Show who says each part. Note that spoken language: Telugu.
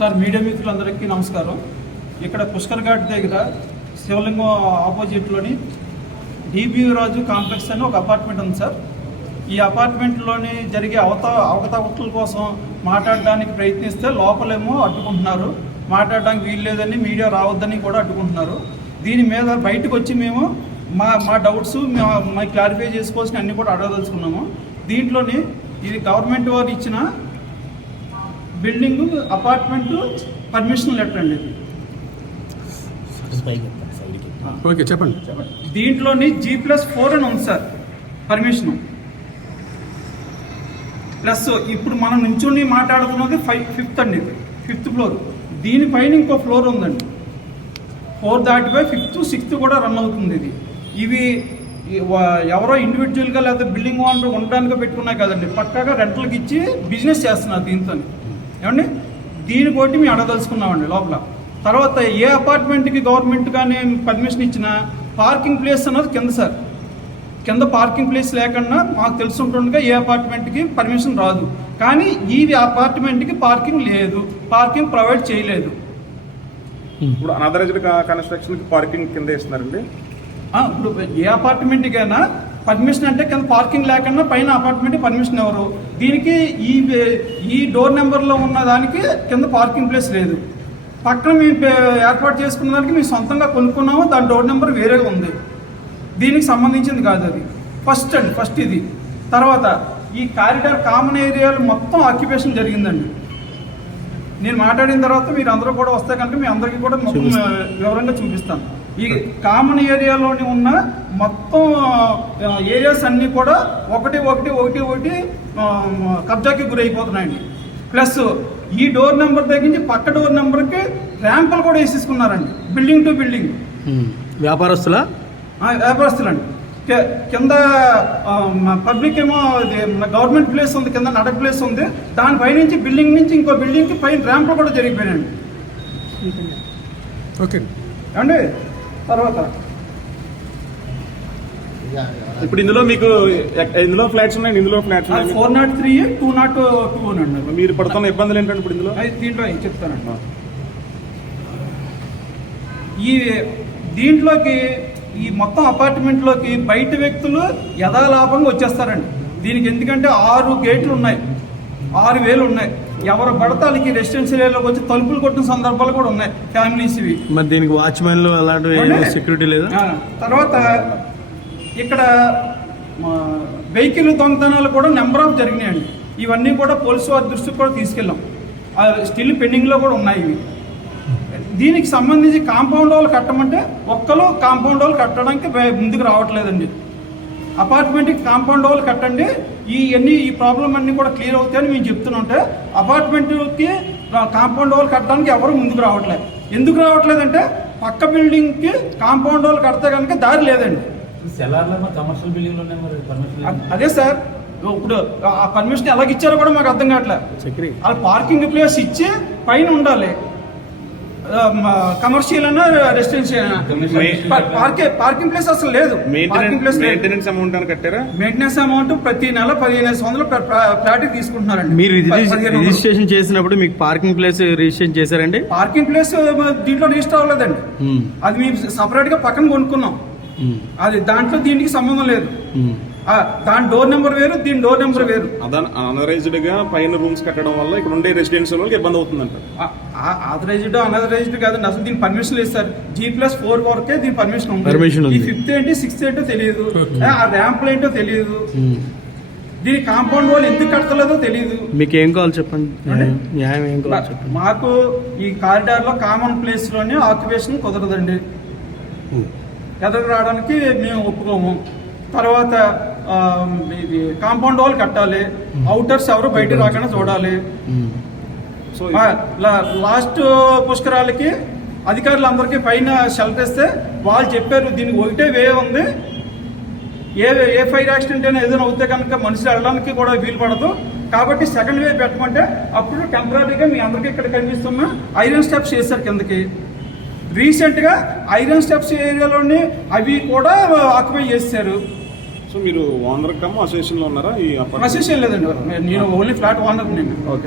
Speaker 1: సార్ మీడియా మిత్రులందరికీ నమస్కారం. ఇక్కడ పుష్కర్ ఘాట్ దగ్గర శివలింగం ఆపోజిట్లోని డిబి రాజు కాంప్లెక్స్ అని ఒక అపార్ట్మెంట్ ఉంది సార్. ఈ అపార్ట్మెంట్లోని జరిగే అవత అవకతవకల కోసం మాట్లాడడానికి ప్రయత్నిస్తే లోపలేమో అడ్డుకుంటున్నారు. మాట్లాడడానికి వీలు లేదని మీడియా రావద్దని కూడా అడ్డుకుంటున్నారు. దీని మీద బయటకు వచ్చి మేము మా మా డౌట్స్ మా క్లారిఫై చేసుకోవాల్సిన అన్నీ కూడా అడగదలుచుకున్నాము. దీంట్లోని ఇది గవర్నమెంట్ వారు ఇచ్చిన బిల్డింగ్ అపార్ట్మెంట్ పర్మిషన్ లెటర్ అండి ఇది.
Speaker 2: ఓకే చెప్పండి.
Speaker 1: దీంట్లోని జీ ప్లస్ ఫోర్ అని ఉంది సార్ పర్మిషన్. ప్లస్ ఇప్పుడు మనం నుంచుని మాట్లాడుతున్నది ఫైవ్ ఫిఫ్త్ అండి ఇది ఫిఫ్త్ ఫ్లోర్ దీనిపైన ఇంకో ఫ్లోర్ ఉందండి. ఫోర్ దాటిపోయి ఫిఫ్త్ సిక్స్త్ కూడా రన్ అవుతుంది ఇది. ఇవి ఎవరో ఇండివిజువల్గా లేకపోతే బిల్డింగ్ ఓనర్ ఉండడానికి పెట్టుకున్నాయి కదండి. పక్కాగా రెంట్లకి ఇచ్చి బిజినెస్ చేస్తున్నారు దీంతో ఏమండి? దీని కోటి మేము అడగదలుచుకున్నామండి లోపల. తర్వాత ఏ అపార్ట్మెంట్కి గవర్నమెంట్ కానీ పర్మిషన్ ఇచ్చినా పార్కింగ్ ప్లేస్ అన్నది కింద సార్. కింద పార్కింగ్ ప్లేస్ లేకుండా మాకు తెలుసుంటుండగా ఏ అపార్ట్మెంట్కి పర్మిషన్ రాదు. కానీ ఈ అపార్ట్మెంట్కి పార్కింగ్ లేదు. పార్కింగ్ ప్రొవైడ్ చేయలేదు.
Speaker 3: ఇప్పుడు అనాథరైజ్డ్ కన్స్ట్రక్షన్కి పార్కింగ్ కింద ఇస్తున్నారండి.
Speaker 1: ఇప్పుడు ఏ అపార్ట్మెంట్కైనా పర్మిషన్ అంటే కింద పార్కింగ్ లేకుండా పైన అపార్ట్మెంట్ పర్మిషన్ ఎవరు? దీనికి ఈ ఈ డోర్ నెంబర్లో ఉన్న దానికి కింద పార్కింగ్ ప్లేస్ లేదు. పక్కన మేము ఏర్పాటు చేసుకున్న దానికి మేము సొంతంగా కొనుక్కున్నాము దాని డోర్ నెంబర్ వేరేగా ఉంది. దీనికి సంబంధించింది కాదు అది. ఫస్ట్ అండి ఫస్ట్ ఇది. తర్వాత ఈ కారిడార్ కామన్ ఏరియాలు మొత్తం ఆక్యుపేషన్ జరిగిందండి. నేను మాట్లాడిన తర్వాత మీరు అందరూ కూడా వస్తే కనుక మీ అందరికీ కూడా వివరంగా చూపిస్తాను. ఈ కామన్ ఏరియాలోని ఉన్న మొత్తం ఏరియాస్ అన్నీ కూడా ఒకటి ఒకటి ఒకటి ఒకటి కబ్జాకి గురైపోతున్నాయండి. ప్లస్ ఈ డోర్ నెంబర్ తగ్గించి పక్క డోర్ నెంబర్కి ర్యాంపులు కూడా వేసేసుకున్నారండి. బిల్డింగ్ టు బిల్డింగ్
Speaker 2: వ్యాపారస్తుల?
Speaker 1: ఆ, వ్యాపారస్తులండి. కి- కింద పబ్లిక్ ఏమో గవర్నమెంట్ ప్లేస్ ఉంది కింద నడక ప్లేస్ ఉంది. దానిపై నుంచి బిల్డింగ్ నుంచి ఇంకో బిల్డింగ్కి పైన ర్యాంపులు కూడా జరిగిపోయాయండి
Speaker 2: ఓకే.
Speaker 1: ఏమండి? తర్వాత.
Speaker 3: ఇప్పుడు ఇందులో మీకు ఇందులో ఫ్లాట్స్ ఉన్నాయి ఇందులో ఫ్లాట్స్ ఉన్నాయి.
Speaker 1: Four naught three two naught two అండి
Speaker 3: మీరు పడుతున్న ఇబ్బందులు ఏంటంటే ఇప్పుడు ఇందులో?
Speaker 1: దీంట్లో చెప్తానండి? ఈ దీంట్లోకి ఈ మొత్తం అపార్ట్మెంట్లోకి బయట వ్యక్తులు యథాలాభంగా వచ్చేస్తారండి. దీనికి ఎందుకంటే ఆరు గేట్లు ఉన్నాయి. ఆరు వేలు ఉన్నాయి. ఎవరు పడితే వాళ్ళకి రెసిడెన్షియల్ ఏరియాలోకి వచ్చి తలుపులు కొట్టిన సందర్భాలు కూడా ఉన్నాయి. ఫ్యామిలీస్ ఇవి
Speaker 2: మరి దీనికి వాచ్మెన్లు
Speaker 1: ఏమండి?
Speaker 2: సెక్యూరిటీ లేదా?
Speaker 1: తర్వాత ఇక్కడ వెహికల్ దొంగతనాలు కూడా నెంబర్ ఆఫ్ జరిగినాయండి. ఇవన్నీ కూడా పోలీసు వారి దృష్టికి కూడా తీసుకెళ్ళాం. స్టిల్ పెండింగ్లో కూడా ఉన్నాయి ఇవి. దీనికి సంబంధించి కాంపౌండ్ వాళ్ళు కట్టమంటే ఒక్కరు కాంపౌండ్ వాళ్ళు కట్టడానికి ముందుకు రావట్లేదండి. అపార్ట్మెంట్కి కాంపౌండ్ వాళ్ళు కట్టండి. ఈ అన్ని ఈ ప్రాబ్లం అన్ని కూడా క్లియర్ అవుతాయని మేము చెప్తుంటే అపార్ట్మెంట్కి కాంపౌండ్ వాళ్ళు కట్టడానికి ఎవరు ముందుకు రావట్లేదు. ఎందుకు రావట్లేదంటే పక్క బిల్డింగ్కి కాంపౌండ్ వాళ్ళు కడితే కనుక దారి లేదండి.
Speaker 4: కమర్షియల్
Speaker 1: అదే సార్ ఇప్పుడు ఆ పర్మిషన్ ఎలాగ ఇచ్చారో కూడా మాకు అర్థం కావట్లేదు. వాళ్ళు పార్కింగ్ ప్లేస్ ఇచ్చి పైన ఉండాలి. కమర్షియల్ అన్నా రెసిడెన్షియల్ అయినా పార్కింగ్ పార్కింగ్ ప్లేస్ అసలు లేదు. పార్కింగ్
Speaker 3: మెయింటెనెన్స్
Speaker 1: ప్లేస్ లేదు.
Speaker 3: మెయింటెనెన్స్ అమౌంట్ అని కట్టారా?
Speaker 1: మెయింటెనెన్స్ అమౌంట్ ప్రతి నెల పదిహేను వందలు ఫ్లాట్ తీసుకుంటున్నారండి.
Speaker 2: మీరు రిజిస్ట్రేషన్ చేసినప్పుడు మీకు పార్కింగ్ ప్లేస్ రిజిస్ట్రేషన్ చేశారండి?
Speaker 1: పార్కింగ్ ప్లేస్ దీంట్లో రిజిస్టర్ అవ్వలేదండి.
Speaker 2: మ్మ్.
Speaker 1: అది మేము సపరేట్గా పక్కన కొనుక్కున్నాం.
Speaker 2: మ్మ్.
Speaker 1: అది దాంట్లో దీనికి సంబంధం లేదు. ఆ, దాని డోర్ నెంబర్ వేరు దీని డోర్ నెంబర్ వేరు.
Speaker 3: అదన అనాథరైజ్డ్గా పైన రూమ్స్ కట్టడం వల్ల ఇక్కడ ఉండే రెసిడెన్షియల్ వాళ్ళకి ఇబ్బంది అవుతుందంట.
Speaker 1: ఆథరైజ్డ్ అనథరైజ్డ్ కాదండి అసలు దీని పర్మిషన్ లేదు సార్. జీ ప్లస్ ఫోర్ వరకే దీని పర్మిషన్ ఉంది. ఈ ఫిఫ్త్ ఏంటి సిక్స్త్ ఏంటో తెలియదు. ఆ ర్యాంప్ ఏంటో తెలియదు.
Speaker 2: మ్మ్.
Speaker 1: దీని కాంపౌండ్ వాళ్ళు ఎందుకు కడతలేదో తెలియదు.
Speaker 2: మీకు ఏం కావాలి చెప్పండి? న్యాయం ఏం కావాలి చెప్పండి?
Speaker 1: మాకు ఈ కారిడార్లో కామన్ ప్లేస్లోనే ఆక్యుపేషన్ కుదరదండి.
Speaker 2: మ్మ్.
Speaker 1: ఎదురు రావడానికి మేము ఒప్పుకోము. తర్వాత ఇది కాంపౌండ్ వాల్ కట్టాలి. అవుటర్స్ ఎవరు బయట రాకుండా చూడాలి. లాస్ట్ పుష్కరాలకి అధికారులందరికీ పైన షెల్టర్ ఇస్తే వాళ్ళు చెప్పారు దీనికి ఒకటే వే ఉంది. ఏ ఏ ఫైర్ యాక్సిడెంట్ అయినా ఏదైనా అవుతే కనుక మనుషులు వెళ్ళడానికి కూడా వీలు పడదు. కాబట్టి సెకండ్ వే పెట్టమంటే అప్పుడు టెంపరీగా మీ అందరికీ ఇక్కడ కనిపిస్తున్న ఐరన్ స్టెప్స్ చేశారు కిందకి. రీసెంట్గా ఐరన్ స్టెప్స్ ఏరియాలోని అవి కూడా ఆక్యుపై చేశారు.
Speaker 3: సో మీరు ఓనర్ కమ్ అసోసియేషన్లో ఉన్నారా? ఈ?
Speaker 1: ప్రొసెషన్ లేదండి. నేను ఓన్లీ ఫ్లాట్ ఓనర్ నేను
Speaker 3: ఓకే.